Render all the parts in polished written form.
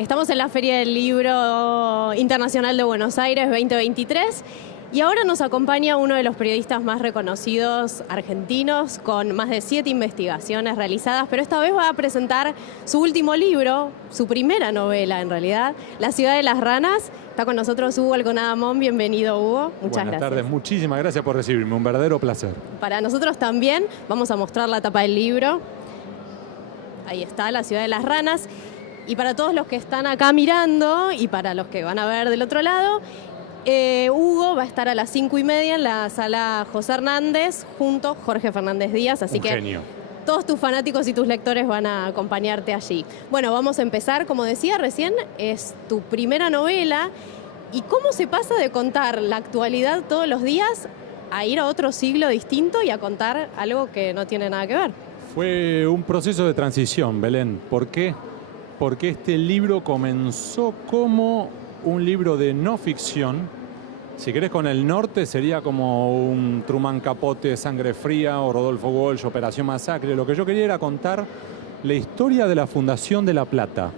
Estamos en la Feria del Libro Internacional de Buenos Aires 2023 y ahora nos acompaña uno de los periodistas más reconocidos argentinos con más de 7 investigaciones realizadas, pero esta vez va a presentar su último libro, su primera novela en realidad, La ciudad de las ranas. Está con nosotros Hugo Alconada-Mon. Bienvenido, Hugo. Muchas gracias. Buenas tardes, muchísimas gracias por recibirme, un verdadero placer. Para nosotros también. Vamos a mostrar la tapa del libro. Ahí está, La ciudad de las ranas. Y para todos los que están acá mirando y para los que van a ver del otro lado, Hugo va a estar a las 5:30 en la sala José Hernández junto a Jorge Fernández Díaz. Así que genio. Todos tus fanáticos y tus lectores van a acompañarte allí. Bueno, vamos a empezar. Como decía recién, es tu primera novela. ¿Y cómo se pasa de contar la actualidad todos los días a ir a otro siglo distinto y a contar algo que no tiene nada que ver? Fue un proceso de transición, Belén. ¿Por qué? Porque este libro comenzó como un libro de no ficción. Si querés, con el norte sería como un Truman Capote, Sangre Fría, o Rodolfo Walsh, Operación Masacre. Lo que yo quería era contar la historia de la fundación de La Plata.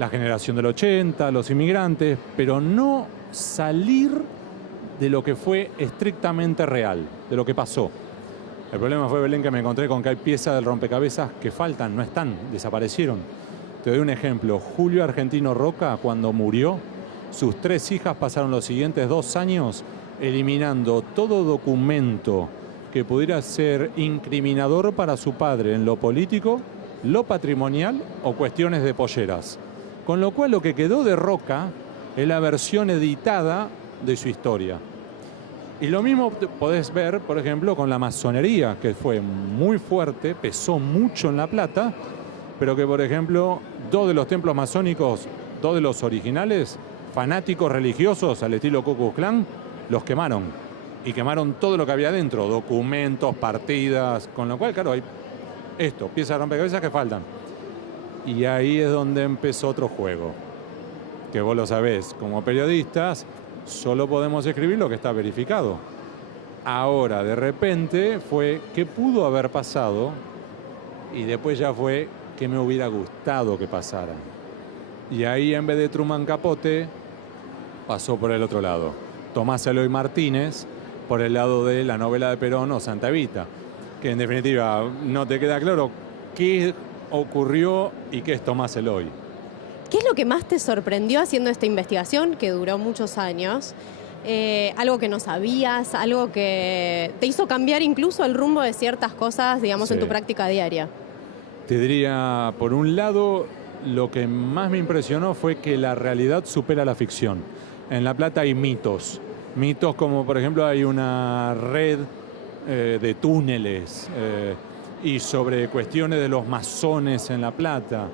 La generación del 80, los inmigrantes, pero no salir de lo que fue estrictamente real, de lo que pasó. El problema fue, Belén, que me encontré con que hay piezas del rompecabezas que faltan, no están, desaparecieron. Te doy un ejemplo. Julio Argentino Roca, cuando murió, sus 3 hijas pasaron los siguientes 2 años eliminando todo documento que pudiera ser incriminador para su padre en lo político, lo patrimonial o cuestiones de polleras. Con lo cual lo que quedó de Roca es la versión editada de su historia. Y lo mismo podés ver, por ejemplo, con la masonería, que fue muy fuerte, pesó mucho en La Plata, pero que, por ejemplo, 2 de los templos masónicos, 2 de los originales, fanáticos religiosos al estilo Ku Klux Klan, los quemaron. Y quemaron todo lo que había dentro, documentos, partidas, con lo cual, claro, hay esto, piezas de rompecabezas que faltan. Y ahí es donde empezó otro juego, que vos lo sabés, como periodistas, solo podemos escribir lo que está verificado. Ahora, de repente, fue qué pudo haber pasado y después ya fue qué me hubiera gustado que pasara. Y ahí, en vez de Truman Capote, pasó por el otro lado. Tomás Eloy Martínez, por el lado de la novela de Perón o Santa Evita, que en definitiva no te queda claro qué ocurrió y qué es Tomás Eloy. ¿Qué es lo que más te sorprendió haciendo esta investigación que duró muchos años? Algo que no sabías, algo que te hizo cambiar incluso el rumbo de ciertas cosas, digamos, Sí. en tu práctica diaria. Te diría, por un lado, lo que más me impresionó fue que la realidad supera la ficción. En La Plata hay mitos. Mitos como, por ejemplo, hay una red de túneles y sobre cuestiones de los masones en La Plata.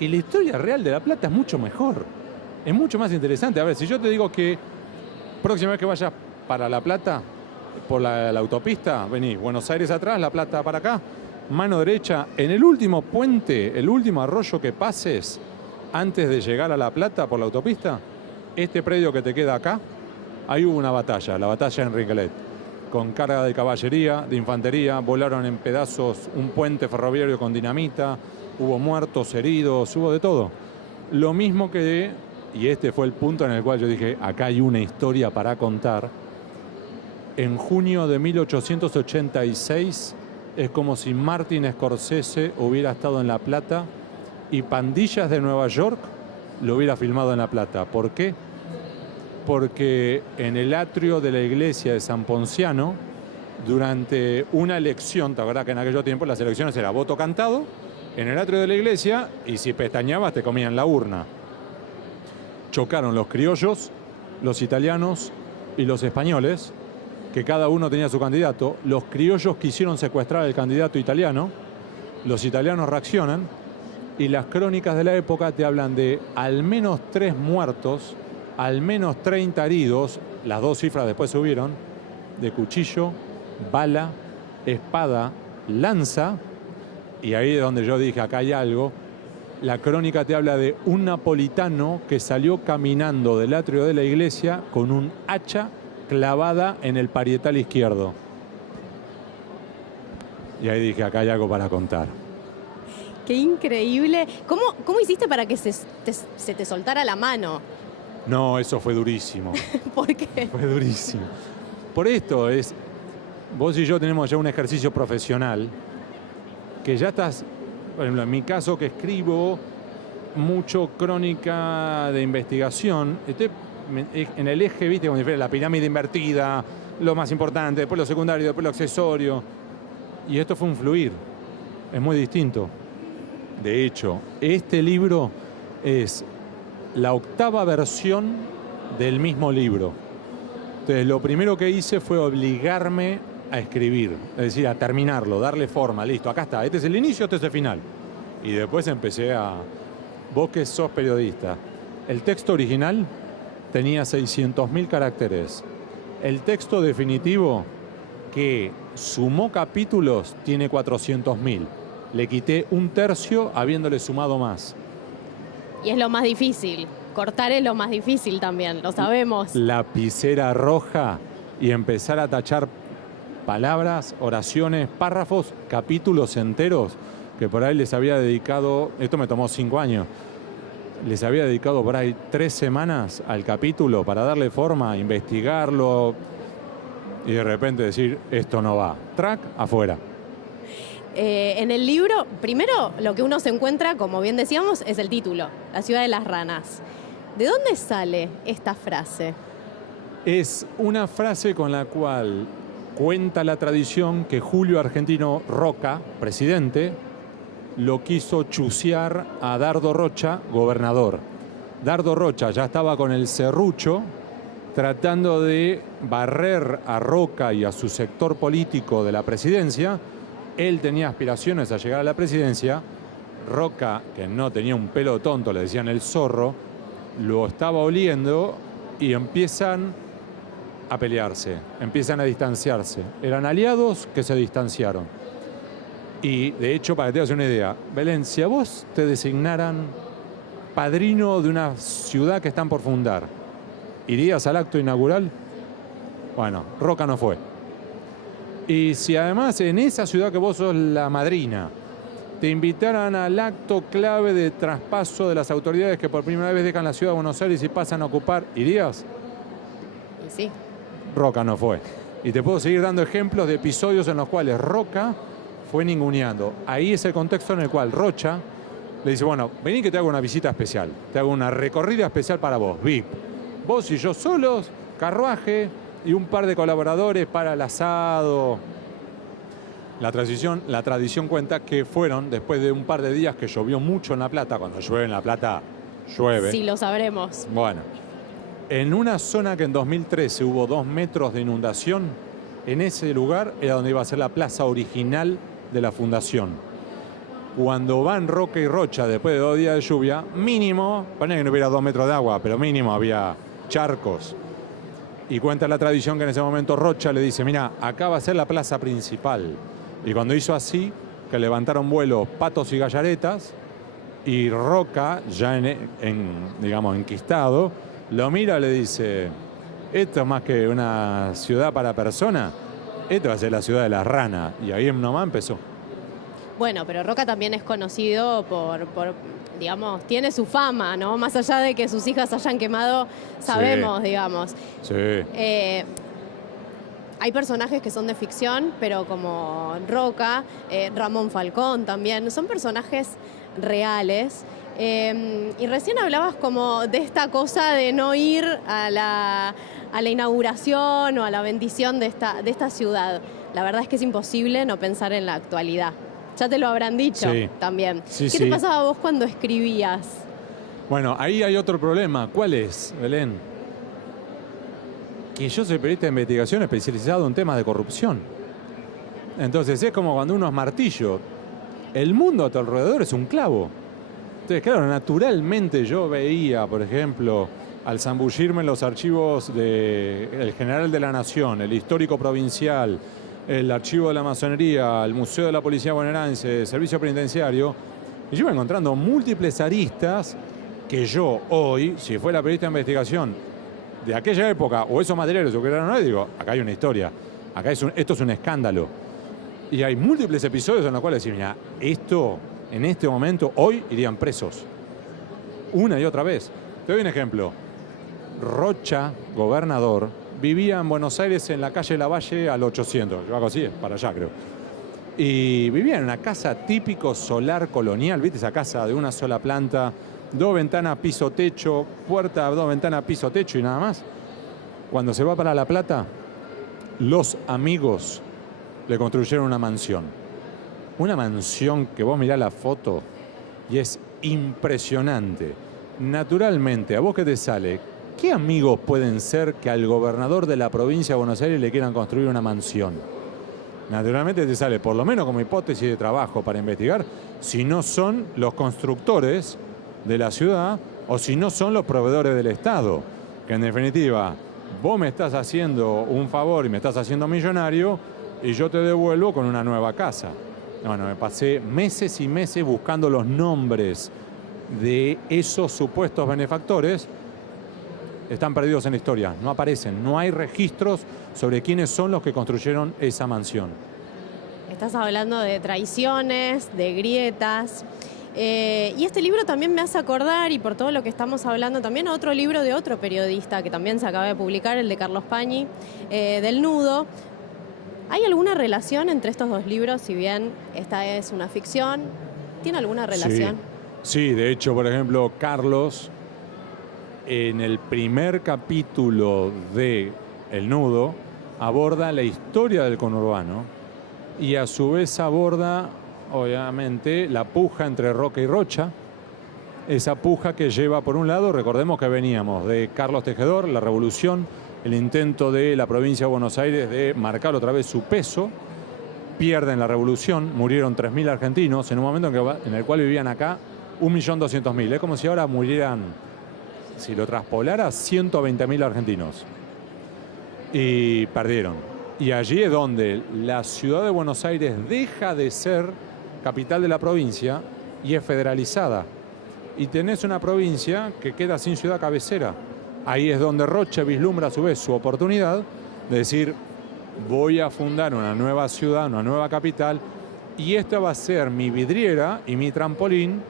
Y la historia real de La Plata es mucho mejor. Es mucho más interesante. A ver, si yo te digo que próxima vez que vayas para La Plata, por la autopista, venís Buenos Aires atrás, La Plata para acá, mano derecha, en el último puente, el último arroyo que pases antes de llegar a La Plata por la autopista, este predio que te queda acá, ahí hubo una batalla, la batalla de Ringelet, con carga de caballería, de infantería, volaron en pedazos un puente ferroviario con dinamita, hubo muertos, heridos, hubo de todo. Lo mismo que, y este fue el punto en el cual yo dije, acá hay una historia para contar, en junio de 1886, es como si Martin Scorsese hubiera estado en La Plata y Pandillas de Nueva York lo hubiera filmado en La Plata. ¿Por qué? Porque en el atrio de la iglesia de San Ponciano, durante una elección, ¿te acuerdas que en aquellos tiempos las elecciones era voto cantado? En el atrio de la iglesia, y si pestañabas te comían la urna. Chocaron los criollos, los italianos y los españoles, que cada uno tenía su candidato. Los criollos quisieron secuestrar al candidato italiano, los italianos reaccionan, y las crónicas de la época te hablan de al menos 3 muertos, al menos 30 heridos, las 2 cifras después subieron, de cuchillo, bala, espada, lanza, y ahí es donde yo dije, acá hay algo. La crónica te habla de un napolitano que salió caminando del atrio de la iglesia con un hacha clavada en el parietal izquierdo. Y ahí dije, acá hay algo para contar. Qué increíble. ¿Cómo hiciste para que se te soltara la mano? No, eso fue durísimo. ¿Por qué? Fue durísimo. Por esto vos y yo tenemos ya un ejercicio profesional que ya estás, por ejemplo, en mi caso que escribo mucho crónica de investigación, estoy en el eje, viste, como si fuera la pirámide invertida, lo más importante, después lo secundario, después lo accesorio. Y esto fue un fluir. Es muy distinto. De hecho, este libro es la 8ª versión del mismo libro. Entonces, lo primero que hice fue obligarme a escribir, es decir, a terminarlo, darle forma, listo, acá está, este es el inicio, este es el final. Y después empecé vos que sos periodista, el texto original tenía 600.000 caracteres. El texto definitivo, que sumó capítulos, tiene 400.000. Le quité 1/3 habiéndole sumado más. Y es lo más difícil. Cortar es lo más difícil también, lo sabemos. Lapicera roja y empezar a tachar palabras, oraciones, párrafos, capítulos enteros, que por ahí les había dedicado, esto me tomó 5 años, les había dedicado por ahí 3 semanas al capítulo para darle forma, investigarlo y de repente decir, esto no va. Track, afuera. En el libro, primero lo que uno se encuentra, como bien decíamos, es el título, La ciudad de las ranas. ¿De dónde sale esta frase? Es una frase con la cual cuenta la tradición que Julio Argentino Roca, presidente, lo quiso chucear a Dardo Rocha, gobernador. Dardo Rocha ya estaba con el serrucho tratando de barrer a Roca y a su sector político de la presidencia. Él tenía aspiraciones a llegar a la presidencia. Roca, que no tenía un pelo tonto, le decían el zorro, lo estaba oliendo y empiezan a pelearse, empiezan a distanciarse. Eran aliados que se distanciaron. Y de hecho, para que te hagas una idea, Belén, si a vos te designaran padrino de una ciudad que están por fundar, ¿irías al acto inaugural? Bueno, Roca no fue. Y si además en esa ciudad que vos sos la madrina, te invitaran al acto clave de traspaso de las autoridades que por primera vez dejan la ciudad de Buenos Aires y pasan a ocupar, ¿irías? Y sí. Roca no fue. Y te puedo seguir dando ejemplos de episodios en los cuales Roca fue ninguneando. Ahí es el contexto en el cual Rocha le dice, bueno, vení que te hago una visita especial, te hago una recorrida especial para vos, VIP. Vos y yo solos, carruaje y un par de colaboradores para el asado. La tradición cuenta que fueron después de un par de días que llovió mucho en La Plata. Cuando llueve en La Plata, llueve. Sí, lo sabremos. Bueno, en una zona que en 2013 hubo 2 metros de inundación, en ese lugar era donde iba a ser la plaza original de la fundación. Cuando van Roca y Rocha después de 2 días de lluvia, mínimo, ponía que no hubiera 2 metros de agua, pero mínimo había charcos. Y cuenta la tradición que en ese momento Rocha le dice, mira, acá va a ser la plaza principal. Y cuando hizo así, que levantaron vuelo patos y gallaretas, y Roca, ya digamos, enquistado, lo mira y le dice, esto es más que una ciudad para personas, esto va a ser la ciudad de las ranas. Y ahí nomás empezó. Bueno, pero Roca también es conocido por, digamos, tiene su fama, ¿no? Más allá de que sus hijas hayan quemado, sabemos, sí, digamos. Sí. Hay personajes que son de ficción, pero como Roca, Ramón Falcón también, son personajes reales. Y recién hablabas como de esta cosa de no ir a la inauguración o a la bendición de esta ciudad. La verdad es que es imposible no pensar en la actualidad. Ya te lo habrán dicho, sí, también. Sí, ¿Qué te pasaba a vos cuando escribías? Bueno, ahí hay otro problema. ¿Cuál es, Belén? Que yo soy periodista de investigación especializado en temas de corrupción. Entonces es como cuando uno es martillo. El mundo a tu alrededor es un clavo. Entonces, claro, naturalmente yo veía, por ejemplo, al zambullirme en los archivos del General de la Nación, el Histórico Provincial, el Archivo de la Masonería, el Museo de la Policía Bonaerense, el Servicio Penitenciario, y yo iba encontrando múltiples aristas que yo hoy, si fuera periodista de investigación de aquella época, o esos materiales, o que eran hoy, digo, acá hay una historia, esto es un escándalo. Y hay múltiples episodios en los cuales decir, mira, esto en este momento, hoy, irían presos. Una y otra vez. Te doy un ejemplo. Rocha, gobernador, vivía en Buenos Aires en la calle Lavalle al 800. Yo hago así, para allá creo. Y vivía en una casa típico solar colonial, ¿viste? Esa casa de una sola planta, 2 ventanas, piso, techo, puerta, 2 ventanas, piso, techo y nada más. Cuando se va para La Plata, los amigos le construyeron una mansión. Una mansión que vos mirás la foto y es impresionante. Naturalmente, ¿a vos qué te sale? ¿Qué amigos pueden ser que al gobernador de la provincia de Buenos Aires le quieran construir una mansión? Naturalmente te sale, por lo menos como hipótesis de trabajo para investigar, si no son los constructores de la ciudad o si no son los proveedores del Estado. Que en definitiva, vos me estás haciendo un favor y me estás haciendo millonario y yo te devuelvo con una nueva casa. Bueno, me pasé meses y meses buscando los nombres de esos supuestos benefactores. Están perdidos en la historia, no aparecen, no hay registros sobre quiénes son los que construyeron esa mansión. Estás hablando de traiciones, de grietas. Y este libro también me hace acordar, y por todo lo que estamos hablando, también a otro libro de otro periodista que también se acaba de publicar, el de Carlos Pañi, del Nudo. ¿Hay alguna relación entre estos dos libros? Si bien esta es una ficción, ¿tiene alguna relación? Sí, de hecho, por ejemplo, Carlos, en el primer capítulo de El Nudo, aborda la historia del conurbano y a su vez aborda, obviamente, la puja entre Roca y Rocha. Esa puja que lleva, por un lado, recordemos que veníamos de Carlos Tejedor, la revolución, el intento de la provincia de Buenos Aires de marcar otra vez su peso. Pierden la revolución, murieron 3.000 argentinos en un momento en el cual vivían acá 1.200.000. Es como si ahora murieran, si lo traspolara, 120.000 argentinos. Y perdieron. Y allí es donde la ciudad de Buenos Aires deja de ser capital de la provincia y es federalizada. Y tenés una provincia que queda sin ciudad cabecera. Ahí es donde Rocha vislumbra a su vez su oportunidad de decir, voy a fundar una nueva ciudad, una nueva capital, y esta va a ser mi vidriera y mi trampolín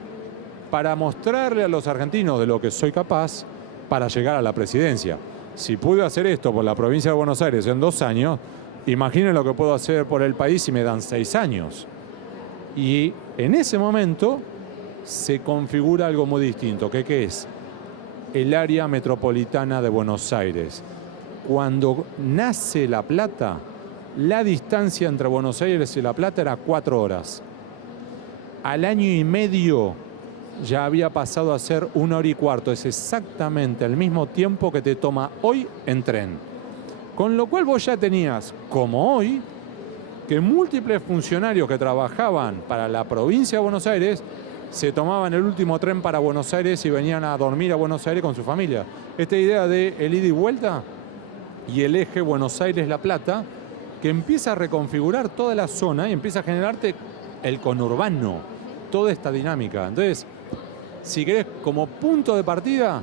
para mostrarle a los argentinos de lo que soy capaz para llegar a la presidencia. Si pude hacer esto por la provincia de Buenos Aires en 2 años, imaginen lo que puedo hacer por el país si me dan 6 años. Y en ese momento se configura algo muy distinto, que ¿qué es? El área metropolitana de Buenos Aires. Cuando nace La Plata, la distancia entre Buenos Aires y La Plata era 4 horas. Al año y medio ya había pasado a ser 1 hora y cuarto. Es exactamente el mismo tiempo que te toma hoy en tren. Con lo cual vos ya tenías, como hoy, que múltiples funcionarios que trabajaban para la provincia de Buenos Aires se tomaban el último tren para Buenos Aires y venían a dormir a Buenos Aires con su familia. Esta idea de el ida y vuelta y el eje Buenos Aires-La Plata, que empieza a reconfigurar toda la zona y empieza a generarte el conurbano, toda esta dinámica. Entonces, si querés, como punto de partida,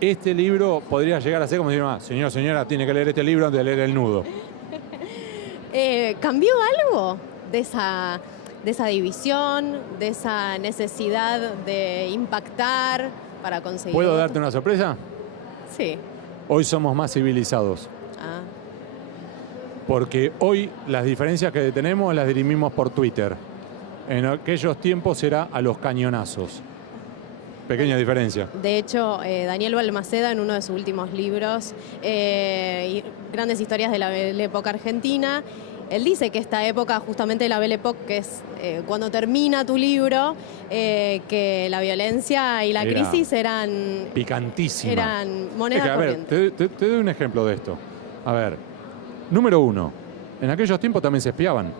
este libro podría llegar a ser como decir, señor, señora, tiene que leer este libro antes de leer El Nudo. ¿Cambió algo de esa división, de esa necesidad de impactar para conseguir? ¿Puedo darte una sorpresa? Sí. Hoy somos más civilizados. Ah. Porque hoy las diferencias que tenemos las dirimimos por Twitter. En aquellos tiempos era a los cañonazos. Pequeña diferencia. De hecho, Daniel Balmaceda, en uno de sus últimos libros, Grandes historias de la Belle Époque argentina, él dice que esta época, justamente de la Belle Époque, que es cuando termina tu libro, que la violencia y la crisis eran... picantísima. Eran moneda corriente. A ver, te doy un ejemplo de esto. A ver, número 1. En aquellos tiempos también se espiaban.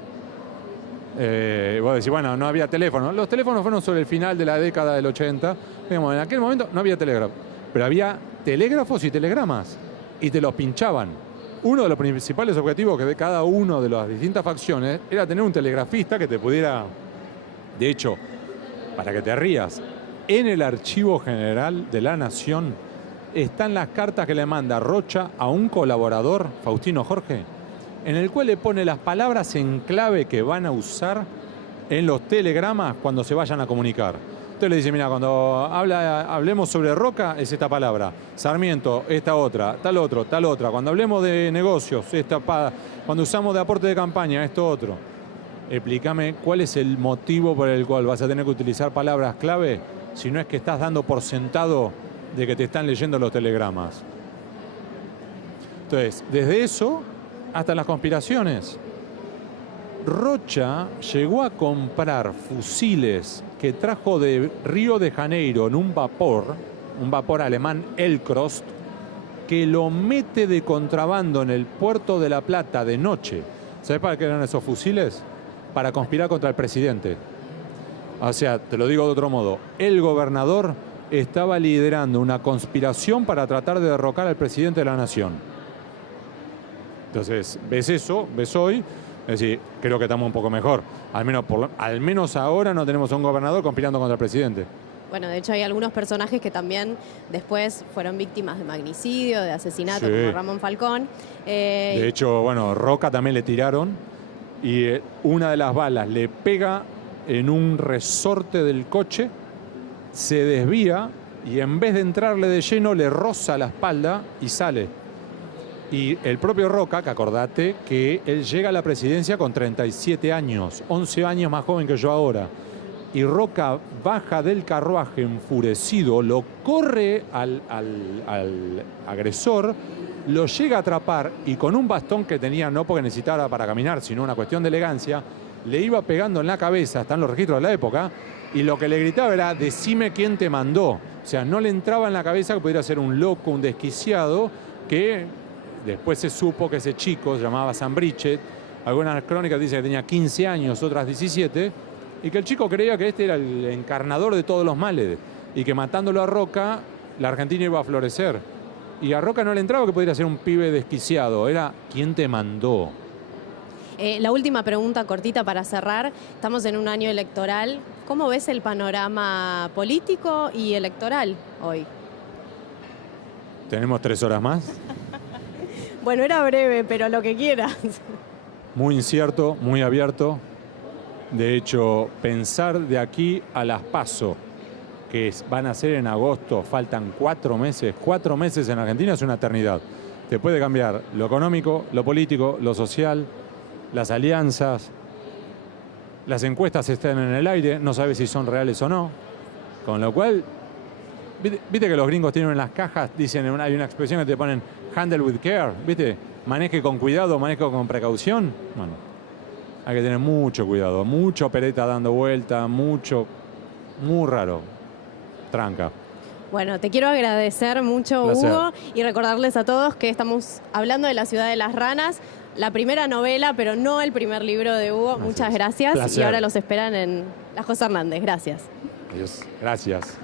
Vos decís, bueno, no había teléfono. Los teléfonos fueron sobre el final de la década del 80. Digamos, en aquel momento no había telégrafo. Pero había telégrafos y telegramas. Y te los pinchaban. Uno de los principales objetivos que de cada uno de las distintas facciones era tener un telegrafista que te pudiera... De hecho, para que te rías, en el Archivo General de la Nación están las cartas que le manda Rocha a un colaborador, Faustino Jorge, en el cual le pone las palabras en clave que van a usar en los telegramas cuando se vayan a comunicar. Usted le dice, mira, cuando hablemos sobre Roca, es esta palabra. Sarmiento, esta otra. Tal otro, tal otra. Cuando hablemos de negocios, cuando usamos de aporte de campaña, esto otro. Explícame cuál es el motivo por el cual vas a tener que utilizar palabras clave si no es que estás dando por sentado de que te están leyendo los telegramas. Entonces, desde eso hasta las conspiraciones. Rocha llegó a comprar fusiles que trajo de Río de Janeiro en un vapor alemán Elcrost, que lo mete de contrabando en el puerto de La Plata de noche. ¿Sabes para qué eran esos fusiles? Para conspirar contra el presidente. O sea, te lo digo de otro modo, el gobernador estaba liderando una conspiración para tratar de derrocar al presidente de la nación. Entonces, ves eso, ves hoy. Es decir, creo que estamos un poco mejor. Al menos ahora no tenemos a un gobernador conspirando contra el presidente. Bueno, de hecho hay algunos personajes que también después fueron víctimas de magnicidio, de asesinato, sí, como Ramón Falcón. De hecho, bueno, Roca también le tiraron y una de las balas le pega en un resorte del coche, se desvía y en vez de entrarle de lleno le roza la espalda y sale. Y el propio Roca, que acordate que él llega a la presidencia con 37 años, 11 años más joven que yo ahora. Y Roca baja del carruaje enfurecido, lo corre al agresor, lo llega a atrapar y con un bastón que tenía, no porque necesitara para caminar, sino una cuestión de elegancia, le iba pegando en la cabeza, están los registros de la época, y lo que le gritaba era, decime quién te mandó. O sea, no le entraba en la cabeza que pudiera ser un loco, un desquiciado, que... Después se supo que ese chico se llamaba Sambrichet, algunas crónicas dicen que tenía 15 años, otras 17, y que el chico creía que este era el encarnador de todos los males, y que matándolo a Roca, la Argentina iba a florecer. Y a Roca no le entraba que pudiera ser un pibe desquiciado, era ¿quién te mandó? La última pregunta cortita para cerrar. Estamos en un año electoral. ¿Cómo ves el panorama político y electoral hoy? ¿Tenemos 3 horas más? Bueno, era breve, pero lo que quieras. Muy incierto, muy abierto. De hecho, pensar de aquí a las PASO, que van a ser en agosto, faltan 4 meses. 4 meses en Argentina es una eternidad. Te puede cambiar lo económico, lo político, lo social, las alianzas. Las encuestas están en el aire, no sabes si son reales o no. Con lo cual, viste que los gringos tienen en las cajas, dicen, hay una expresión que te ponen handle with care, ¿viste? Maneje con cuidado, maneje con precaución. Bueno, hay que tener mucho cuidado, mucho pereta dando vuelta, muy raro. Tranca. Bueno, te quiero agradecer mucho, Placer. Hugo, y recordarles a todos que estamos hablando de La Ciudad de las Ranas, la primera novela, pero no el primer libro de Hugo. Gracias. Muchas gracias. Placer. Y ahora los esperan en La José Hernández. Gracias. Adiós. Gracias.